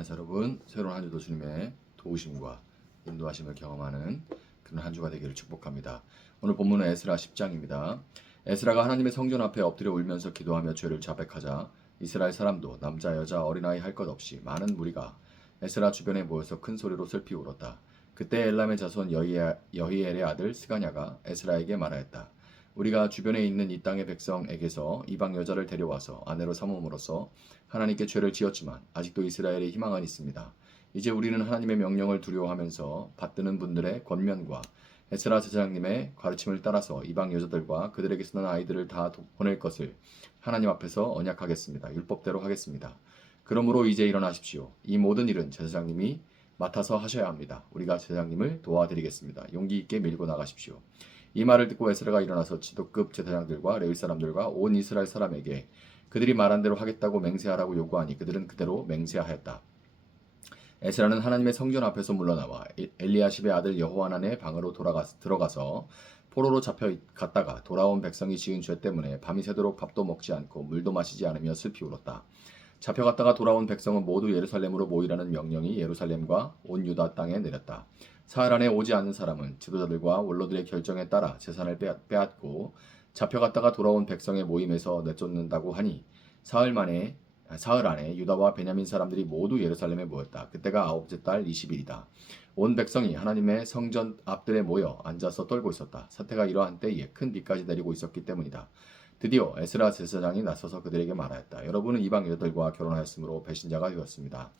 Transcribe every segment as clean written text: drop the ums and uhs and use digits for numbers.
안녕하세요 여러분. 새로운 한 주도 주님의 도우심과 인도하심을 경험하는 그런 한 주가 되기를 축복합니다. 오늘 본문은 에스라 10장입니다. 에스라가 하나님의 성전 앞에 엎드려 울면서 기도하며 죄를 자백하자 이스라엘 사람도 남자 여자 어린아이 할 것 없이 많은 무리가 에스라 주변에 모여서 큰 소리로 슬피 울었다. 그때 엘람의 자손 여히엘의 아들 스가냐가 에스라에게 말하였다. 우리가 주변에 있는 이 땅의 백성에게서 이방 여자를 데려와서 아내로 삼음으로써 하나님께 죄를 지었지만 아직도 이스라엘에 희망은 있습니다. 이제 우리는 하나님의 명령을 두려워하면서 받드는 분들의 권면과 에스라 제사장님의 가르침을 따라서 이방 여자들과 그들에게서 난 아이들을 다 보낼 것을 하나님 앞에서 언약하겠습니다. 율법대로 하겠습니다. 그러므로 이제 일어나십시오. 이 모든 일은 제사장님이 맡아서 하셔야 합니다. 우리가 제사장님을 도와드리겠습니다. 용기 있게 밀고 나가십시오. 이 말을 듣고 에스라가 일어나서 지도급 제사장들과 레위 사람들과 온 이스라엘 사람에게 그들이 말한 대로 하겠다고 맹세하라고 요구하니 그들은 그대로 맹세하였다. 에스라는 하나님의 성전 앞에서 물러나와 엘리야십의 아들 여호하난의 방으로 들어가서 포로로 잡혀갔다가 돌아온 백성이 지은 죄 때문에 밤이 새도록 밥도 먹지 않고 물도 마시지 않으며 슬피 울었다. 잡혀갔다가 돌아온 백성은 모두 예루살렘으로 모이라는 명령이 예루살렘과 온 유다 땅에 내렸다. 사흘 안에 오지 않는 사람은 지도자들과 원로들의 결정에 따라 재산을 빼앗고 잡혀갔다가 돌아온 백성의 모임에서 내쫓는다고 하니 사흘 안에 유다와 베냐민 사람들이 모두 예루살렘에 모였다. 그때가 아홉째 달 20일이다. 온 백성이 하나님의 성전 앞들에 모여 앉아서 떨고 있었다. 사태가 이러한 때에 큰 비까지 내리고 있었기 때문이다. 드디어 에스라 제사장이 나서서 그들에게 말하였다. 여러분은 이방 여자들과 결혼하였으므로 배신자가 되었습니다.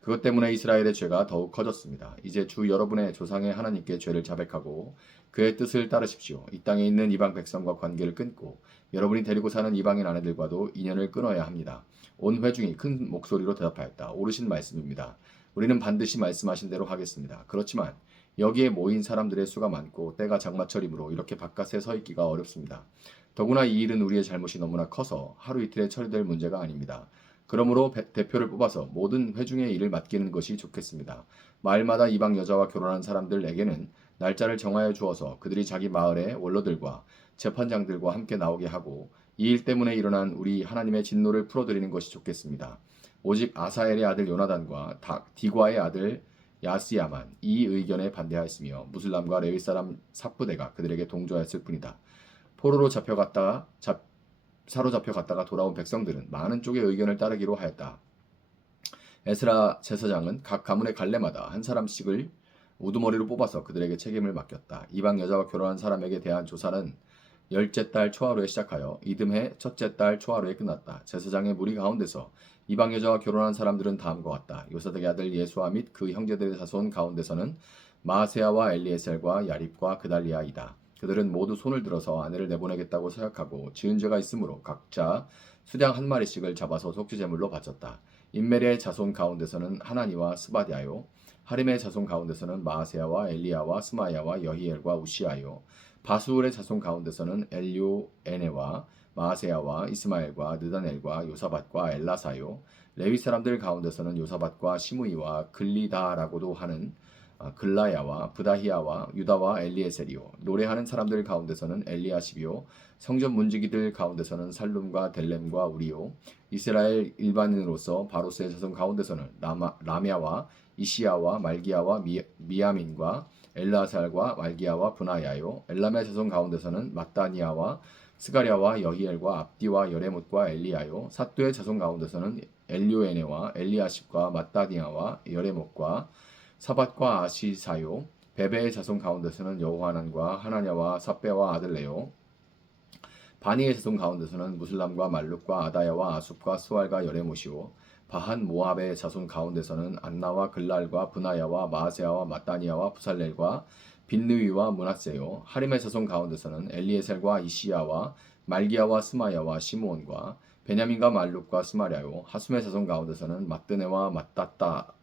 그것 때문에 이스라엘의 죄가 더욱 커졌습니다. 이제 주 여러분의 조상의 하나님께 죄를 자백하고 그의 뜻을 따르십시오. 이 땅에 있는 이방 백성과 관계를 끊고 여러분이 데리고 사는 이방인 아내들과도 인연을 끊어야 합니다. 온 회중이 큰 목소리로 대답하였다. 옳으신 말씀입니다. 우리는 반드시 말씀하신 대로 하겠습니다. 그렇지만 여기에 모인 사람들의 수가 많고 때가 장마철이므로 이렇게 바깥에 서 있기가 어렵습니다. 더구나 이 일은 우리의 잘못이 너무나 커서 하루 이틀에 처리될 문제가 아닙니다. 그러므로 대표를 뽑아서 모든 회중의 일을 맡기는 것이 좋겠습니다. 마을마다 이방 여자와 결혼한 사람들에게는 날짜를 정하여 주어서 그들이 자기 마을의 원로들과 재판장들과 함께 나오게 하고 이 일 때문에 일어난 우리 하나님의 진노를 풀어드리는 것이 좋겠습니다. 오직 아사엘의 아들 요나단과 디과의 아들 야스야만 이 의견에 반대하였으며 무슬람과 레위 사람 삽부대가 그들에게 동조하였을 뿐이다. 포로로 사로잡혀갔다가 돌아온 백성들은 많은 쪽의 의견을 따르기로 하였다. 에스라 제사장은 각 가문의 갈래마다 한 사람씩을 우두머리로 뽑아서 그들에게 책임을 맡겼다. 이방 여자와 결혼한 사람에게 대한 조사는 열째 달 초하루에 시작하여 이듬해 첫째 달 초하루에 끝났다. 제사장의 무리 가운데서 이방 여자와 결혼한 사람들은 다음과 같다. 요사닥의 아들 예수아 및 그 형제들의 자손 가운데서는 마세야와 엘리에셀과 야립과 그달리아이다. 그들은 모두 손을 들어서 아내를 내보내겠다고 생각하고 지은 죄가 있으므로 각자 수량 한 마리씩을 잡아서 속죄제물로 바쳤다. 인멜의 자손 가운데서는 하나니와 스바디아요, 하림의 자손 가운데서는 마아세야와 엘리야와 스마야와 여히엘과 우시아요, 바수울의 자손 가운데서는 엘요에네와 마아세야와 이스마엘과 느다넬과 요사밧과 엘라사요, 레위 사람들 가운데서는 요사밧과 시므이와 글리다라고도 하는 글라야와 부다히야와 유다와 엘리에셀이요, 노래하는 사람들 가운데서는 엘리야십이요, 성전 문지기들 가운데서는 살룸과 델렘과 우리요, 이스라엘 일반인으로서 바로스의 자손 가운데서는 라мя와 이시야와 말기야와 미야민과 엘라살과 말기야와 분하야요, 엘람의 자손 가운데서는 mat다니아와 스가랴와 여히엘과 압디와 여레못과 엘리야요, 삿두의 자손 가운데서는 엘요에네와 엘리야십과 mat다니아와 여레못과 사밧과 아시사요, 베베의 자손 가운데서는 여호하난과 하나냐와 삽베와 아들레요, 바니의 자손 가운데서는 무슬람과 말룩과 아다야와 아숲과 스왈과 여레못이요, 바한 모압의 자손 가운데서는 안나와 글랄과 분하야와 마아세야와 mat다니아와 부살렐과 빈느위와 므낫세요, 하림의 자손 가운데서는 엘리에셀과 이시야와 말기야와 스마야와 시므온과 베냐민과 말룩과 스마랴요, 하숨의 자손 가운데서는 mat드네와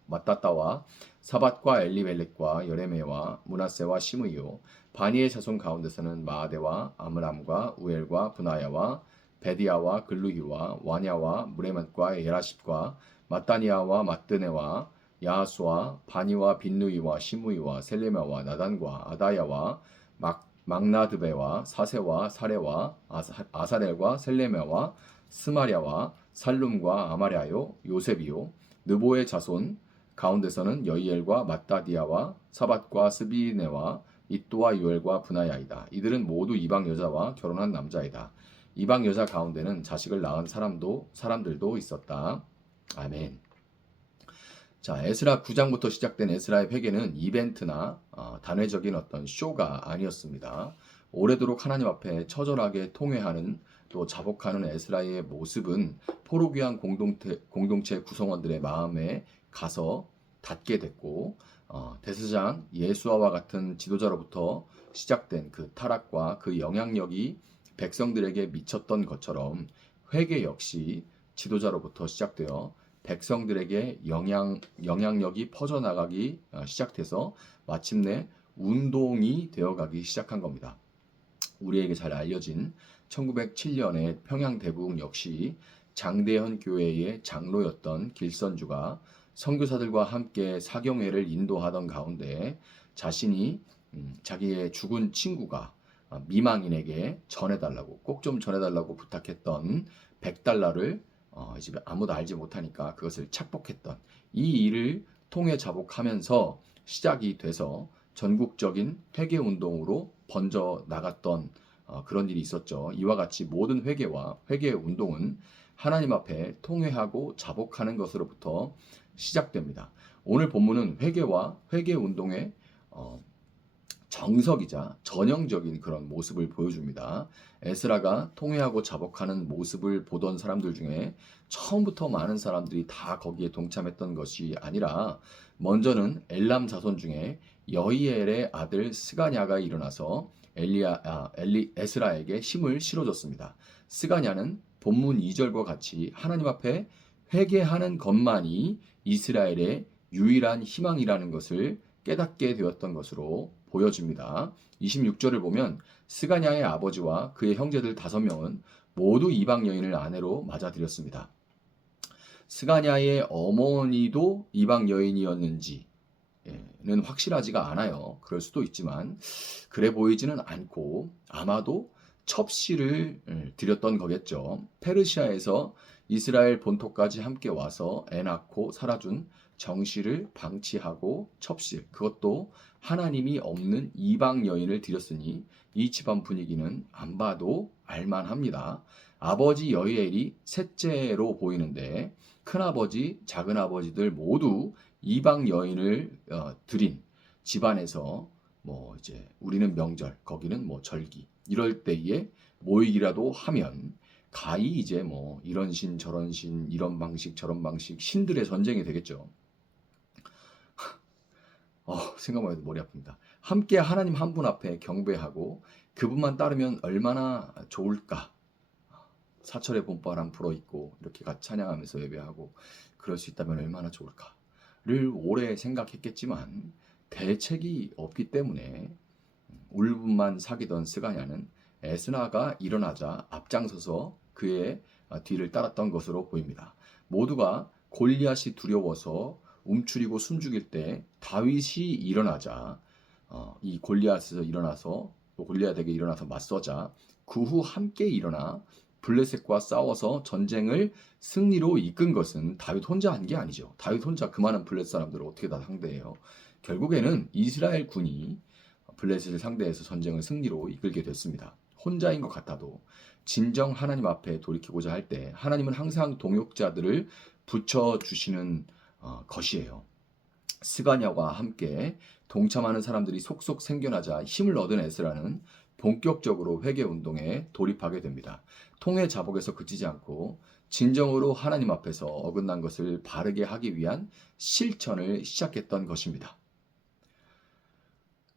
mattat다와 사밧과 엘리벨렉과 여레메와 므낫세와 시므이요, 바니의 자손 가운데서는 마아데와 아므람과 우엘과 분하야와 베디아와 글루히와 와냐와 무레맛과 예라십과 mat다니아와 mat드네와 야하수와 바니와 빈누이와 시므이와 셀레메와 나단과 아다야와 막나드베와 사세와 사레와 아사렐과 셀레메와 스마랴와 살룸과 아마랴요, 요셉이요, 느보의 자손 가운데서는 여이엘과 마따디아와 사밧과 스비네와 이또와 요엘과 분하야이다. 이들은 모두 이방 여자와 결혼한 남자이다. 이방 여자 가운데는 자식을 낳은 사람들도 있었다. 아멘. 자, 에스라 9장부터 시작된 에스라의 회개는 이벤트나 단회적인 어떤 쇼가 아니었습니다. 오래도록 하나님 앞에 처절하게 통회하는 또 자복하는 에스라의 모습은 포로귀한 공동체 구성원들의 마음에 가서 닿게 됐고 대제사장 예수아와 같은 지도자로부터 시작된 그 타락과 그 영향력이 백성들에게 미쳤던 것처럼 회개 역시 지도자로부터 시작되어 백성들에게 영향력이 퍼져나가기 시작돼서 마침내 운동이 되어가기 시작한 겁니다. 우리에게 잘 알려진 1907년에 평양대부흥 역시 장대현 교회의 장로였던 길선주가 선교사들과 함께 사경회를 인도하던 가운데 자신이 자기의 죽은 친구가 미망인에게 전해달라고 꼭 좀 전해달라고 부탁했던 100달러를 이 집에 아무도 알지 못하니까 그것을 착복했던 이 일을 통해 자복하면서 시작이 돼서 전국적인 회개 운동으로 번져 나갔던 그런 일이 있었죠. 이와 같이 모든 회개와 회개 운동은 하나님 앞에 통회하고 자복하는 것으로부터 시작됩니다. 오늘 본문은 회개와 회개 운동의 정석이자 전형적인 그런 모습을 보여줍니다. 에스라가 통회하고 자복하는 모습을 보던 사람들 중에 처음부터 많은 사람들이 다 거기에 동참했던 것이 아니라 먼저는 엘람 자손 중에 여이엘의 아들 스가냐가 일어나서 에스라에게 힘을 실어줬습니다. 스가냐는 본문 2절과 같이 하나님 앞에 회개하는 것만이 이스라엘의 유일한 희망이라는 것을 깨닫게 되었던 것으로 보여집니다. 26절을 보면 스가냐의 아버지와 그의 형제들 5명은 모두 이방 여인을 아내로 맞아들였습니다. 스가냐의 어머니도 이방 여인이었는지는 확실하지가 않아요. 그럴 수도 있지만 그래 보이지는 않고 아마도 첩시를 드렸던 거겠죠. 페르시아에서 이스라엘 본토까지 함께 와서 애 낳고 살아준 정씨를 방치하고 첩시, 그것도 하나님이 없는 이방 여인을 드렸으니 이 집안 분위기는 안 봐도 알만합니다. 아버지 여이엘이 셋째로 보이는데 큰아버지, 작은아버지들 모두 이방 여인을 드린 집안에서 뭐 이제 우리는 명절, 거기는 뭐 절기 이럴 때에 모이기라도 하면 가히 이제 뭐 이런 신 저런 신 이런 방식 저런 방식 신들의 전쟁이 되겠죠. 생각만 해도 머리 아픕니다. 함께 하나님 한 분 앞에 경배하고 그분만 따르면 얼마나 좋을까. 사철의 봄바람 불어있고 이렇게 같이 찬양하면서 예배하고 그럴 수 있다면 얼마나 좋을까를 오래 생각했겠지만 대책이 없기 때문에 울분만 사귀던 스가냐는 에스라가 일어나자 앞장서서 그의 뒤를 따랐던 것으로 보입니다. 모두가 골리앗이 두려워서 움츠리고 숨죽일 때 다윗이 일어나자 이 골리앗에서 일어나서 골리앗에게 일어나서 맞서자 그 후 함께 일어나 블레셋과 싸워서 전쟁을 승리로 이끈 것은 다윗 혼자 한 게 아니죠. 다윗 혼자 그 많은 블레셋 사람들을 어떻게 다 상대해요. 결국에는 이스라엘 군이 블레셋을 상대해서 전쟁을 승리로 이끌게 됐습니다. 혼자인 것 같아도 진정 하나님 앞에 돌이키고자 할 때 하나님은 항상 동역자들을 붙여주시는 것이에요. 스가냐와 함께 동참하는 사람들이 속속 생겨나자 힘을 얻은 에스라는 본격적으로 회개 운동에 돌입하게 됩니다. 통회 자복에서 그치지 않고 진정으로 하나님 앞에서 어긋난 것을 바르게 하기 위한 실천을 시작했던 것입니다.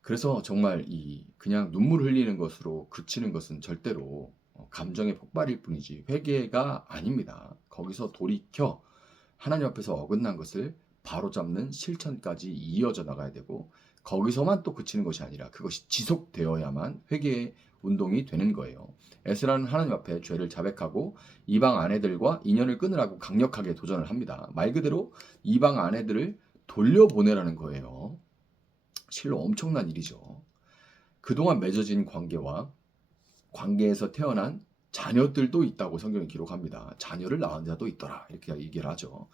그래서 정말 그냥 눈물 흘리는 것으로 그치는 것은 절대로 감정의 폭발일 뿐이지 회개가 아닙니다. 거기서 돌이켜 하나님 앞에서 어긋난 것을 바로잡는 실천까지 이어져 나가야 되고 거기서만 또 그치는 것이 아니라 그것이 지속되어야만 회개의 운동이 되는 거예요. 에스라는 하나님 앞에 죄를 자백하고 이방 아내들과 인연을 끊으라고 강력하게 도전을 합니다. 말 그대로 이방 아내들을 돌려보내라는 거예요. 실로 엄청난 일이죠. 그동안 맺어진 관계에서 태어난 자녀들도 있다고 성경이 기록합니다. 자녀를 낳은 자도 있더라 이렇게 얘기를 하죠.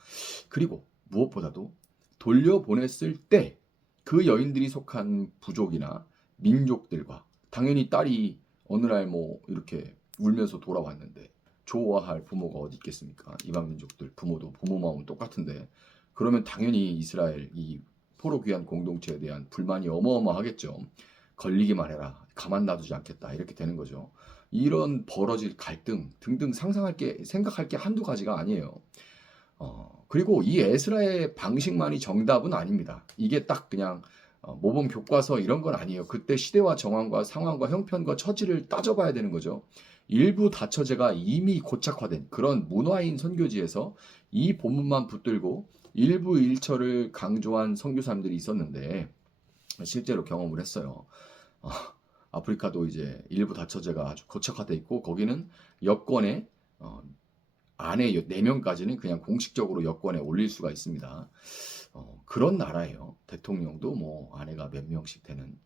그리고 무엇보다도 돌려보냈을 때 그 여인들이 속한 부족이나 민족들과 당연히 딸이 어느 날 뭐 이렇게 울면서 돌아왔는데 좋아할 부모가 어디 있겠습니까? 이방 민족들 부모도 부모 마음은 똑같은데 그러면 당연히 이스라엘 이 포로 귀한 공동체에 대한 불만이 어마어마하겠죠. 걸리기만 해라. 가만 놔두지 않겠다. 이렇게 되는 거죠. 이런 벌어질 갈등 등등 생각할 게 한두 가지가 아니에요. 그리고 이 에스라의 방식만이 정답은 아닙니다. 이게 딱 그냥 모범 교과서 이런 건 아니에요. 그때 시대와 정황과 상황과 형편과 처지를 따져봐야 되는 거죠. 일부 다처제가 이미 고착화된 그런 문화인 선교지에서 이 본문만 붙들고 일부 일처를 강조한 선교사님들이 있었는데 실제로 경험을 했어요. 어, 아프리카도 이제 일부 다처제가 아주 고착화돼 있고 거기는 여권에 아내 4명까지는 그냥 공식적으로 여권에 올릴 수가 있습니다. 그런 나라예요. 대통령도 뭐 아내가 몇 명씩 되는.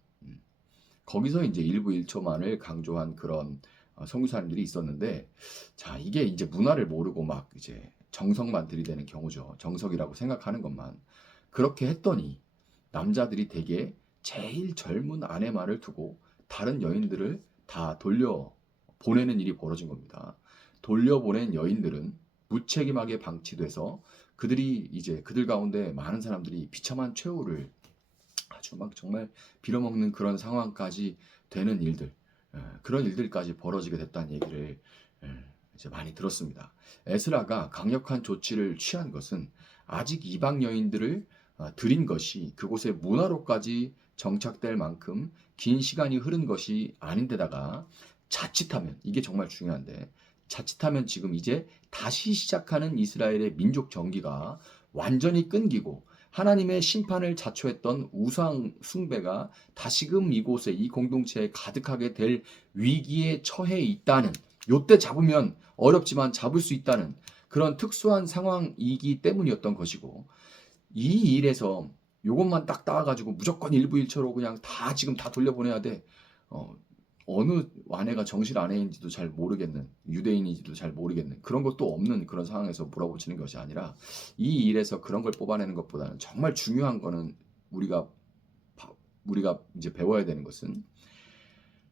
거기서 이제 일부 일처만을 강조한 그런 선교사님들이 있었는데, 자, 이게 이제 문화를 모르고 막 이제 정석만 들이대는 경우죠. 정석이라고 생각하는 것만. 그렇게 했더니 남자들이 대개 제일 젊은 아내만을 두고 다른 여인들을 다 돌려 보내는 일이 벌어진 겁니다. 돌려보낸 여인들은 무책임하게 방치돼서 그들이 이제 그들 가운데 많은 사람들이 비참한 최후를 아주 막 정말 빌어먹는 그런 상황까지 되는 일들, 그런 일들까지 벌어지게 됐다는 얘기를 이제 많이 들었습니다. 에스라가 강력한 조치를 취한 것은 아직 이방 여인들을 들인 것이 그곳의 문화로까지 정착될 만큼 긴 시간이 흐른 것이 아닌데다가 자칫하면 이게 정말 중요한데 자칫하면 지금 이제 다시 시작하는 이스라엘의 민족 정기가 완전히 끊기고 하나님의 심판을 자초했던 우상 숭배가 다시금 이곳에 이 공동체에 가득하게 될 위기에 처해 있다는 요때 잡으면 어렵지만 잡을 수 있다는 그런 특수한 상황이기 때문이었던 것이고 이 일에서 요것만 딱 따가지고 무조건 일부일처로 그냥 다 지금 다 돌려보내야 돼. 어느 아내가 정실 아내인지도 잘 모르겠는 유대인인지도 잘 모르겠는 그런 것도 없는 그런 상황에서 몰아붙이는 것이 아니라 이 일에서 그런 걸 뽑아내는 것보다는 정말 중요한 거는 우리가 이제 배워야 되는 것은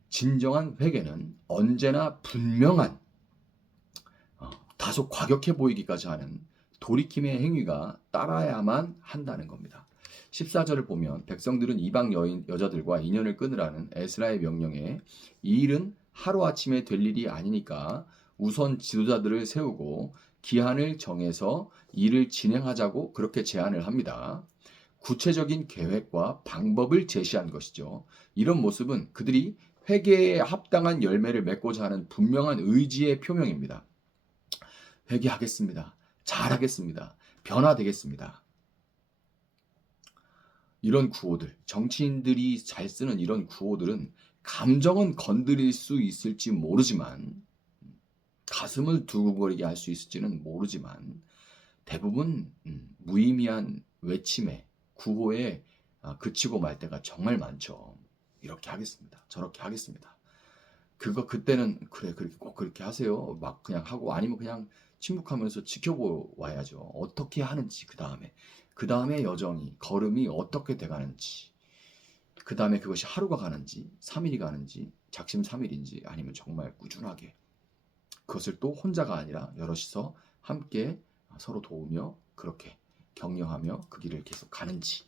진정한 회개는 언제나 분명한 다소 과격해 보이기까지 하는 돌이킴의 행위가 따라야만 한다는 겁니다. 14절을 보면 백성들은 이방 여자들과 인연을 끊으라는 에스라의 명령에 이 일은 하루아침에 될 일이 아니니까 우선 지도자들을 세우고 기한을 정해서 일을 진행하자고 그렇게 제안을 합니다. 구체적인 계획과 방법을 제시한 것이죠. 이런 모습은 그들이 회개에 합당한 열매를 맺고자 하는 분명한 의지의 표명입니다. 회개하겠습니다. 잘하겠습니다. 변화되겠습니다. 이런 구호들, 정치인들이 잘 쓰는 이런 구호들은 감정은 건드릴 수 있을지 모르지만 가슴을 두근거리게 할 수 있을지는 모르지만 대부분 무의미한 외침에 구호에 그치고 말 때가 정말 많죠. 이렇게 하겠습니다. 저렇게 하겠습니다. 그때는 그래 그렇게 꼭 그렇게 하세요. 막 그냥 하고 아니면 그냥 침묵하면서 지켜보아야죠. 어떻게 하는지 그 다음에 여정이 걸음이 어떻게 돼가는지 그 다음에 그것이 하루가 가는지 3일이 가는지 작심 3일인지 아니면 정말 꾸준하게 그것을 또 혼자가 아니라 여럿이서 함께 서로 도우며 그렇게 격려하며 그 길을 계속 가는지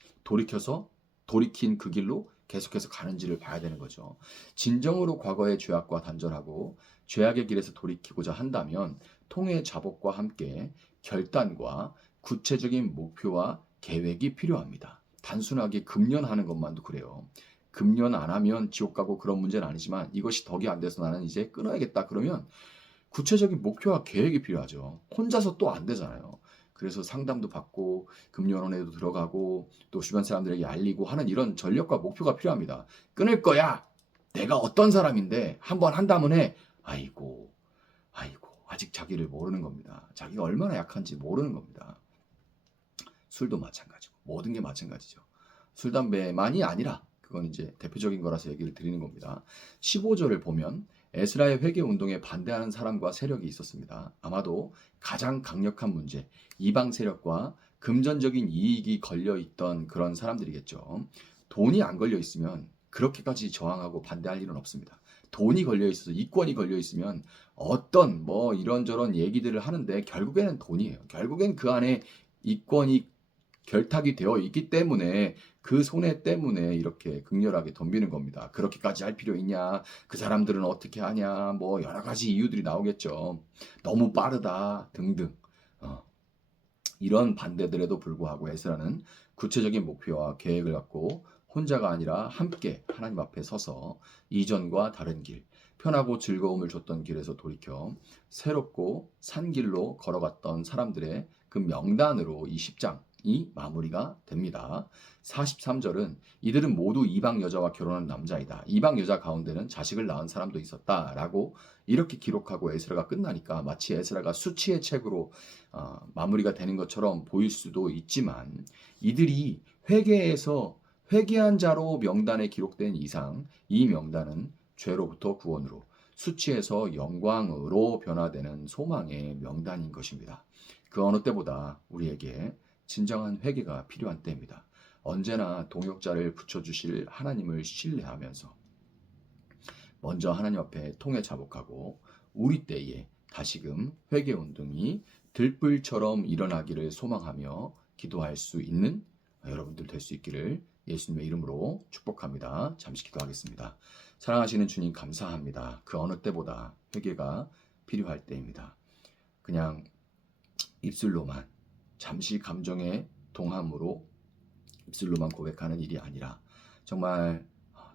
돌이킨 그 길로 계속해서 가는지를 봐야 되는 거죠. 진정으로 과거의 죄악과 단절하고 죄악의 길에서 돌이키고자 한다면 통해 자복과 함께 결단과 구체적인 목표와 계획이 필요합니다. 단순하게 금연하는 것만도 그래요. 금연 안 하면 지옥 가고 그런 문제는 아니지만 이것이 덕이 안 돼서 나는 이제 끊어야겠다 그러면 구체적인 목표와 계획이 필요하죠. 혼자서 또 안 되잖아요. 그래서 상담도 받고 금연원에도 들어가고 또 주변 사람들에게 알리고 하는 이런 전력과 목표가 필요합니다. 끊을 거야. 내가 어떤 사람인데 한번 한다면 해. 아이고 아직 자기를 모르는 겁니다. 자기가 얼마나 약한지 모르는 겁니다. 술도 마찬가지고 모든 게 마찬가지죠. 술, 담배만이 아니라 그건 이제 대표적인 거라서 얘기를 드리는 겁니다. 15절을 보면 에스라의 회개 운동에 반대하는 사람과 세력이 있었습니다. 아마도 가장 강력한 문제, 이방 세력과 금전적인 이익이 걸려 있던 그런 사람들이겠죠. 돈이 안 걸려 있으면 그렇게까지 저항하고 반대할 일은 없습니다. 돈이 걸려 있어서 이권이 걸려 있으면 어떤 뭐 이런저런 얘기들을 하는데 결국에는 돈이에요. 결국엔 그 안에 이권이 결탁이 되어 있기 때문에 그 손해 때문에 이렇게 극렬하게 덤비는 겁니다. 그렇게까지 할 필요 있냐? 그 사람들은 어떻게 하냐? 뭐 여러 가지 이유들이 나오겠죠. 너무 빠르다 등등. 어, 이런 반대들에도 불구하고 에스라는 구체적인 목표와 계획을 갖고 혼자가 아니라 함께 하나님 앞에 서서 이전과 다른 길, 편하고 즐거움을 줬던 길에서 돌이켜 새롭고 산 길로 걸어갔던 사람들의 그 명단으로 이 10장이 마무리가 됩니다. 43절은 이들은 모두 이방 여자와 결혼한 남자이다. 이방 여자 가운데는 자식을 낳은 사람도 있었다라고 이렇게 기록하고 에스라가 끝나니까 마치 에스라가 수치의 책으로 마무리가 되는 것처럼 보일 수도 있지만 이들이 회개에서 회개한 자로 명단에 기록된 이상 이 명단은 죄로부터 구원으로 수치에서 영광으로 변화되는 소망의 명단인 것입니다. 그 어느 때보다 우리에게 진정한 회개가 필요한 때입니다. 언제나 동역자를 붙여주실 하나님을 신뢰하면서 먼저 하나님 앞에 통회 자복하고 우리 때에 다시금 회개 운동이 들불처럼 일어나기를 소망하며 기도할 수 있는 여러분들 될 수 있기를 예수님의 이름으로 축복합니다. 잠시 기도하겠습니다. 사랑하시는 주님 감사합니다. 그 어느 때보다 회개가 필요할 때입니다. 그냥 입술로만 잠시 감정의 동함으로 입술로만 고백하는 일이 아니라 정말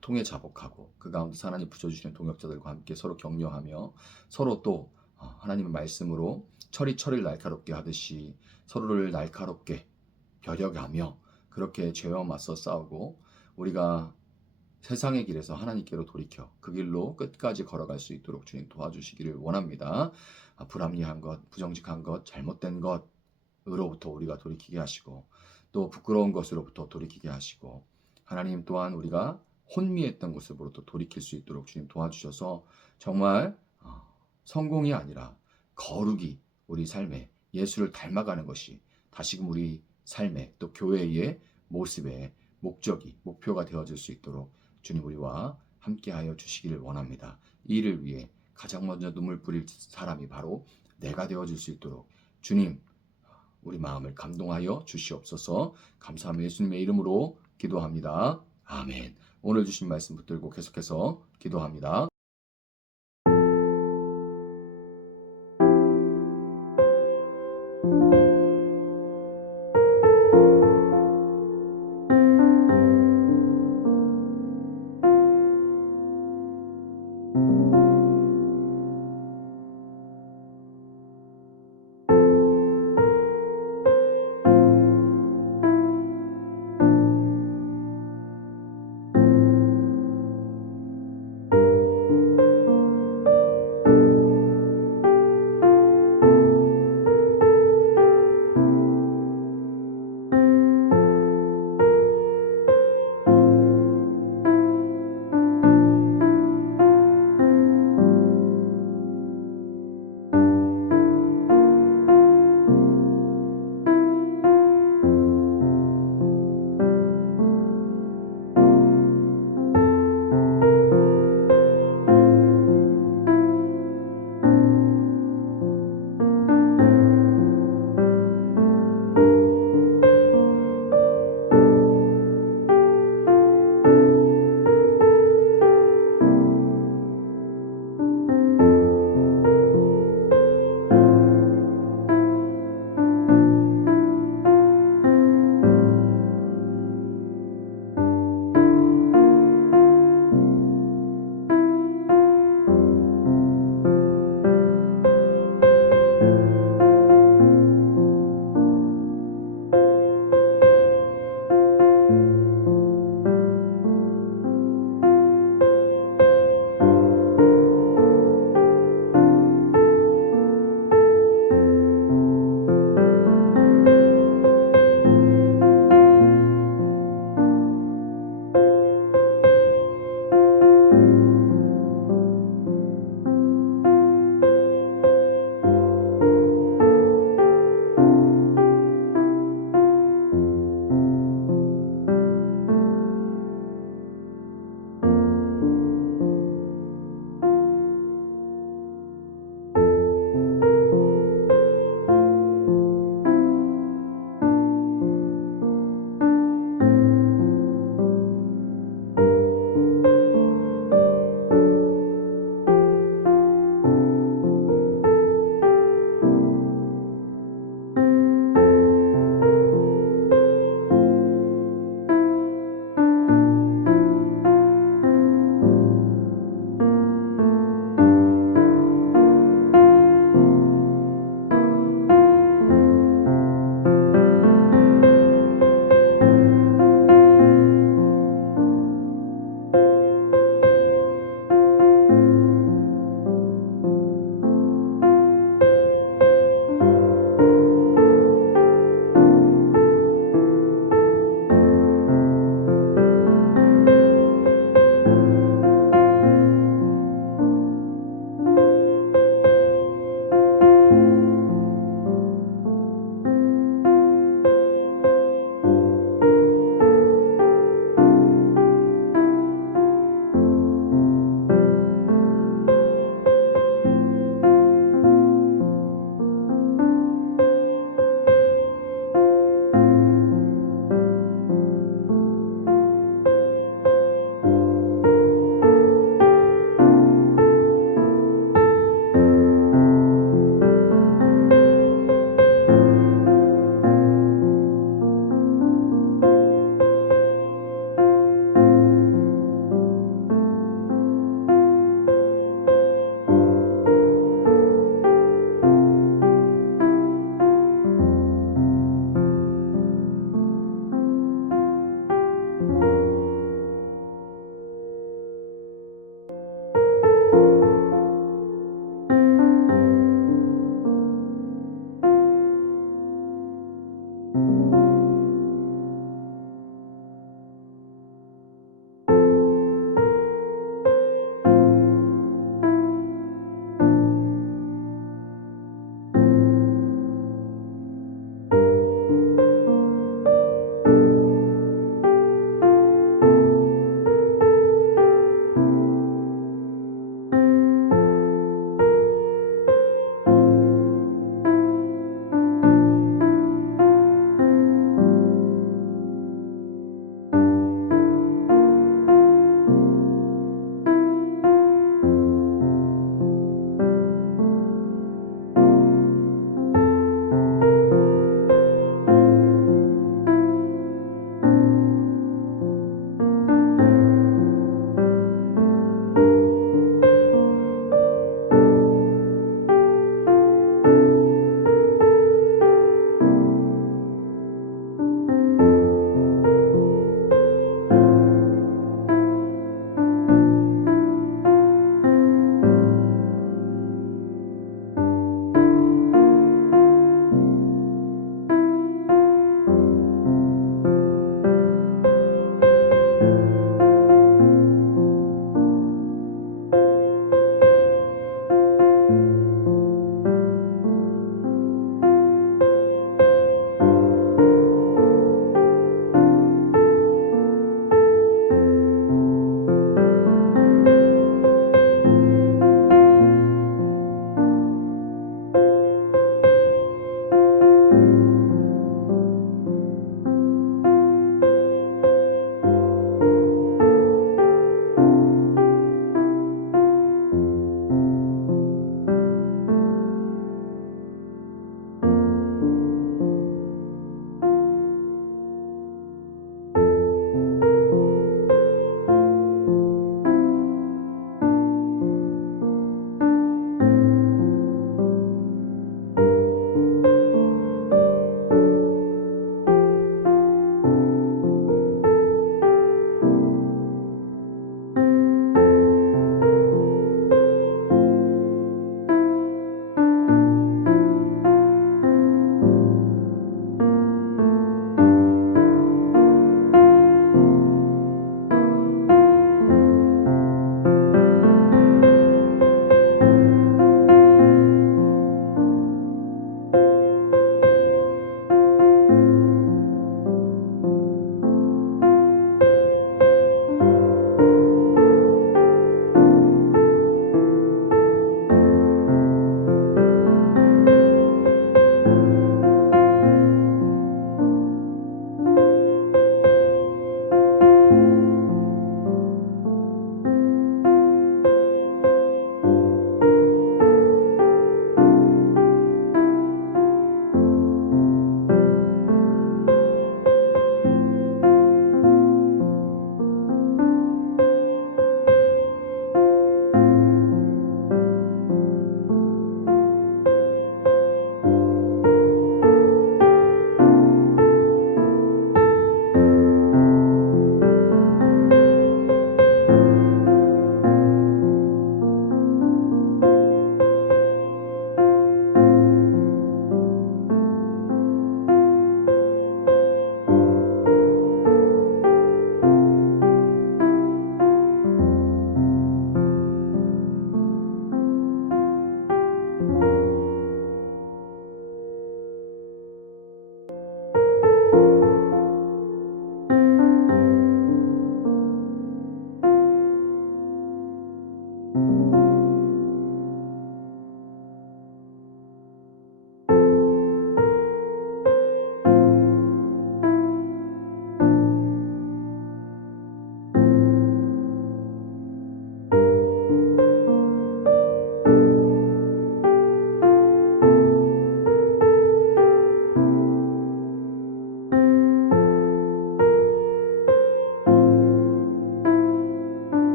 통해 자복하고 그 가운데 하나님 붙여주시는 동역자들과 함께 서로 격려하며 서로 또 하나님의 말씀으로 철을 날카롭게 하듯이 서로를 날카롭게 벼려가며 그렇게 죄와 맞서 싸우고 우리가 세상의 길에서 하나님께로 돌이켜 그 길로 끝까지 걸어갈 수 있도록 주님 도와주시기를 원합니다. 불합리한 것, 부정직한 것, 잘못된 것으로부터 우리가 돌이키게 하시고 또 부끄러운 것으로부터 돌이키게 하시고 하나님 또한 우리가 혼미했던 것으로부터 돌이킬 수 있도록 주님 도와주셔서 정말 성공이 아니라 거룩이 우리 삶에 예수를 닮아가는 것이 다시금 우리 삶에 또 교회의 모습의 목적이 목표가 되어질 수 있도록 주님 우리와 함께하여 주시기를 원합니다. 이 일을 위해 가장 먼저 눈물 뿌릴 사람이 바로 내가 되어질 수 있도록 주님 우리 마음을 감동하여 주시옵소서. 감사하며 예수님의 이름으로 기도합니다. 아멘. 오늘 주신 말씀 붙들고 계속해서 기도합니다.